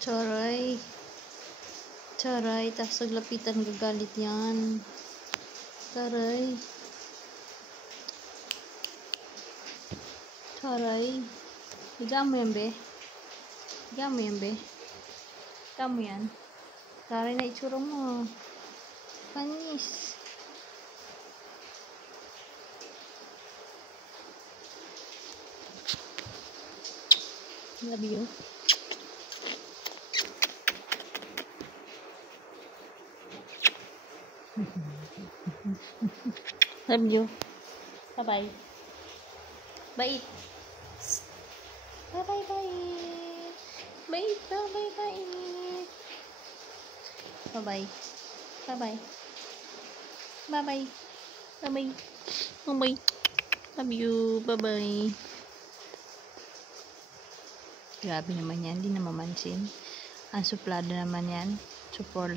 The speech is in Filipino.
Charay. Charay, tapos naglapitan, gagalit yan. Charay. Charay. Higa mo yan, be. Higa mo yan, be. Higa mo yan. Charay na itsura mo. Panis. Love you. Love you. Bye-bye. Bait. Bye-bye, bait. Bait, bye-bye, bait. Bye-bye. Bye-bye. Bye-bye. Bye-bye. Bye-bye. Love you. Bye-bye. Grabe naman yan. Hindi na mamansin. Ang suplado naman yan. Support